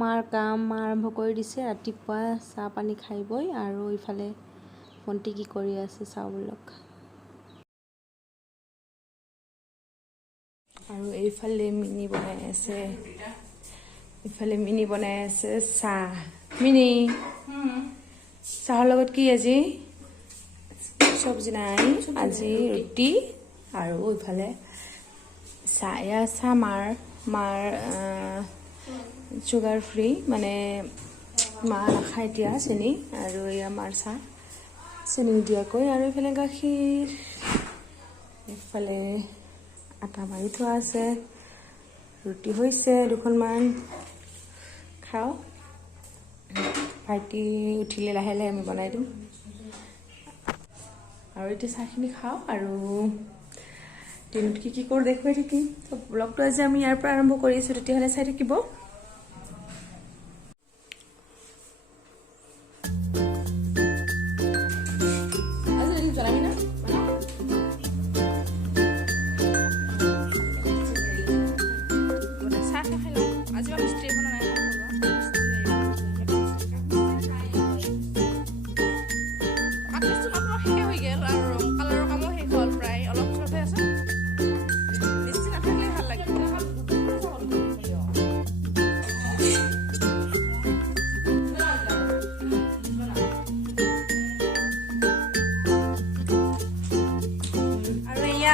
মাৰ কাম আৰম্ভ কৰি দিছে ৰাতিপুৱা চাহ পানী খাই বৈ আৰু ইফালে ভণ্টি কি কৰি আছে চাওঁ বলক। আৰু এইফালে মিনি বনাই আছে চাহ। মিনি চাহৰ লগত কি আজি চব্জি নাই, আজি ৰুটি আৰু ইফালে চাহ। এয়া চাহ মাৰ চুগাৰ ফ্ৰী, মানে মা নাখায় এতিয়া চেনি, আৰু এয়া মাৰ চাহ চেনি নিদিয়াকৈ। আৰু এইফালে গাখীৰ, এইফালে আটা মাৰি থোৱা আছে, ৰুটি হৈছে দুখনমান। খাওঁ, ভাইটি উঠিলে লাহে লাহে আমি বনাই দিম। আৰু এতিয়া চাহখিনি খাওঁ আৰু দিনত কি কৰোঁ দেখুৱাই থাকিম। তো ব্লগটো আজি আমি ইয়াৰ পৰা আৰম্ভ কৰিছোঁ, তেতিয়াহ'লে চাই থাকিব।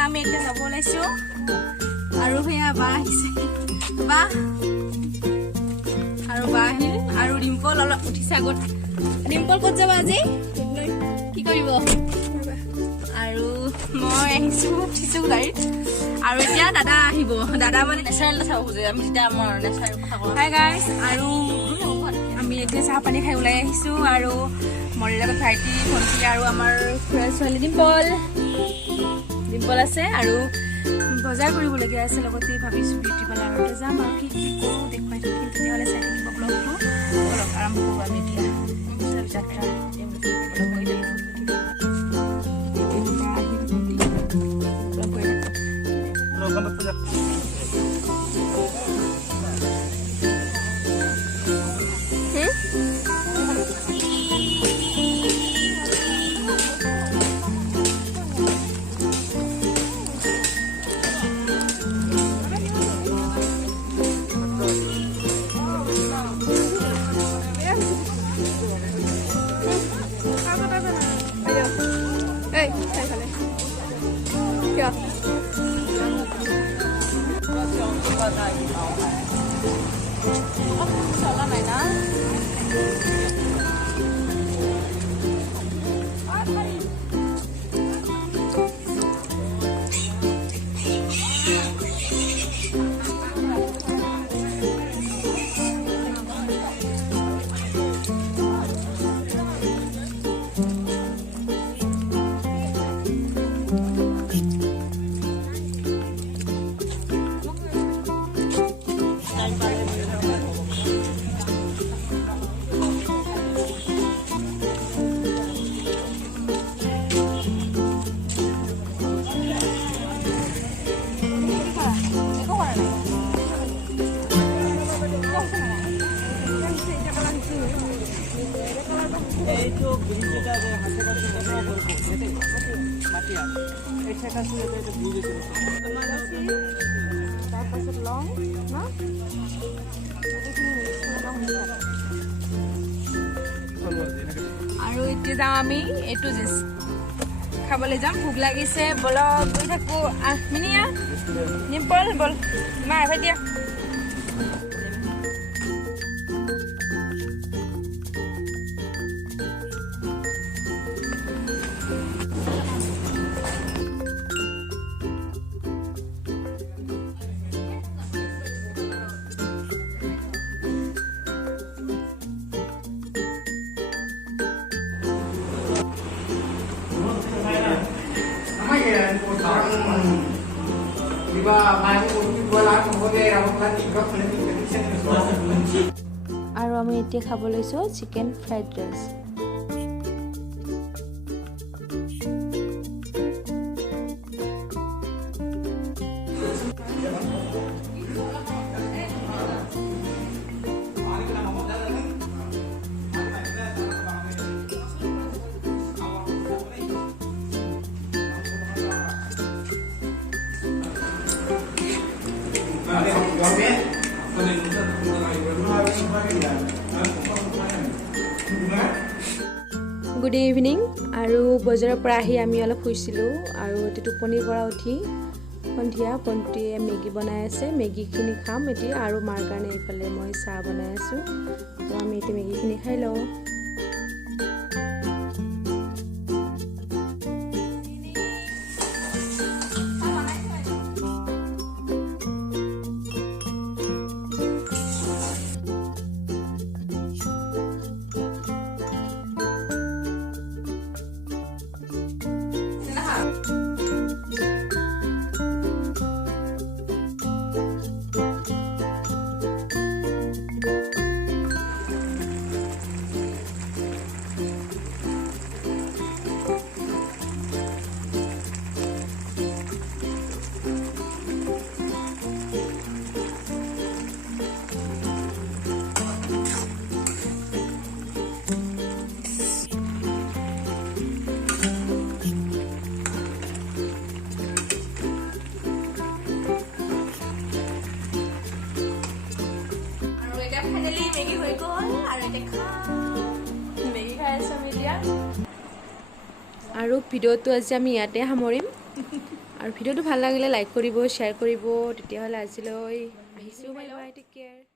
আমি এতিয়া যাব ওলাইছো আৰু সেয়া বা আহিছে, বা আৰু বা আহিল আৰু ৰিম্পল অলপ উঠিছে আগত। ৰিম্পল ক'ত যাবা আজি, কি কৰিব? আৰু মই আহিছো, উঠিছো গাড়ীত। আৰু এতিয়া দাদা আহিব, দাদা মানে নেচাৰেল চাব খোজে, আমি যেতিয়া আমাৰ নেচাৰেল কথা কওঁ। হাই গাইজ, আৰু আমি এতিয়া চাহ পানী খাই ওলাই আহিছো। আৰু মোৰ লগত ভাইটি, ভণ্টি আৰু আমাৰ খুৰাৰ ছোৱালী ডিম্পল আছে। আৰু বজাৰ কৰিবলগীয়া আছে, লগতে ভাবিছোঁ বিউটি পাৰ্লাৰতে যাম আৰু কি কৰোঁ দেখুৱাই থাকিম। তেতিয়াহ'লে চাই থাকিব ব্লগটো। অলপ আৰম্ভ কৰোঁ আমি এতিয়া যাত্ৰা। চলা নাই না আৰু এতিয়া যাওঁ আমি এইটো জেছ খাবলৈ যাম। ভোক লাগিছে, বলক গৈ থাকো। মিনিয়া, নিম্পল বল, মা ভাইটিয়া। আৰু আমি এতিয়া খাব লৈছোঁ chicken fried rice. Good evening আৰু বজাৰৰ পৰা আহি আমি অলপ শুইছিলোঁ আৰু এতিয়া টোপনিৰ পৰা উঠি সন্ধিয়া ভণ্টিয়ে মেগী বনাই আছে মেগীখিনি খাম এতিয়া আৰু মাৰ কাৰণে এইফালে মই চাহ বনাই আছোঁ তো আমি এতিয়া মেগীখিনি খাই লওঁ ফাইনেলি মেগী হৈ গ'ল আৰু এতিয়া মেগী খাই আছোঁ আমি এতিয়া আৰু ভিডিঅ'টো আজি আমি ইয়াতে সামৰিম আৰু ভিডিঅ'টো ভাল লাগিলে লাইক কৰিব শ্বেয়াৰ কৰিব তেতিয়াহ'লে আজিলৈ আহিছোঁ বাই বাই টেক কেয়াৰ